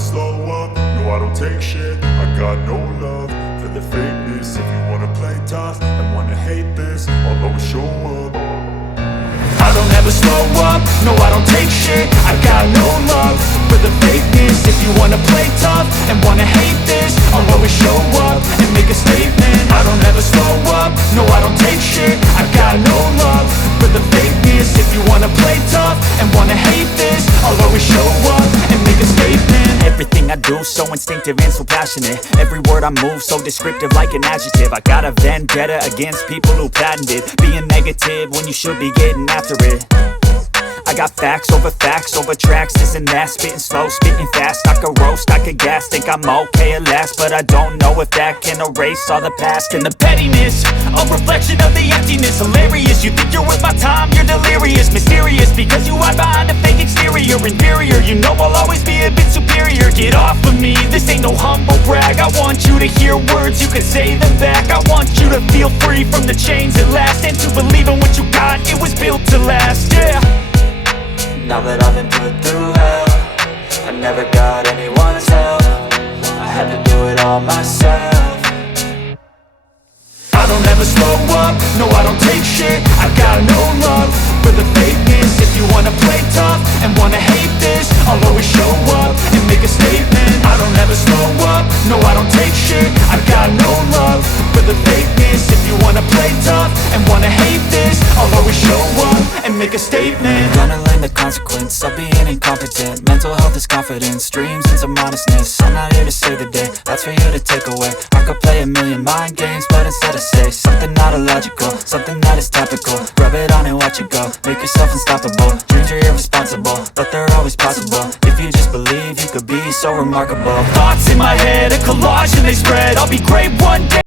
slow up, no I don't take shit. I got no love for the fakeness. If you wanna play tough and wanna hate this, I'll always show up. I don't ever slow up, no I don't take shit. I got no love for the fakeness. If you wanna play tough and wanna hate this, I'll always show up and make a statement. I don't ever slow up, no I don't take shit. I got no love for the fakeness. If you wanna play tough and wanna hate this, I'll always show up and make a statement. Everything I do so instinctive and so passionate. Every word I move so descriptive like an adjective. I got a vendetta against people who patented being negative when you should be getting after it. I got facts over tracks, this and that. Spitting slow, spitting fast, I could roast, I could gas. Think I'm okay at last, but I don't know if that can erase all the past. And the pettiness, a reflection of the emptiness. Hilarious, you think you're worth my time, you're delirious. Mysterious, because you hide behind a fake exterior. Inferior, you know I'll always be a bit superior. Get off of me, this ain't no humble brag. I want you to hear words, you can say them back. I want you to feel free from the chains at last, and to believe in what you got, it was built to last, yeah. Now that I've been put through hell, I never got anyone's help. I had to do it all myself. I don't ever slow up, no I don't take shit. I got no love for the fakeness. If you wanna play tough and wanna hate this, I'll always show up and make a statement. I don't ever slow up, no I don't take shit. I got no love for the fakeness. If you wanna play tough and wanna hate this, I'll always show up and make a statement. Gonna learn the consequence of being incompetent. Mental health is confidence, dreams and some modestness. I'm not here to save the day, that's for you to take away. I could play a million mind games, but instead I say something not illogical, something that is topical. Rub it on and watch it go, make yourself unstoppable. Dreams are irresponsible, but they're always possible. If you just believe, you could be so remarkable. Thoughts in my head, a collage and they spread. I'll be great one day.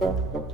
Watercolor.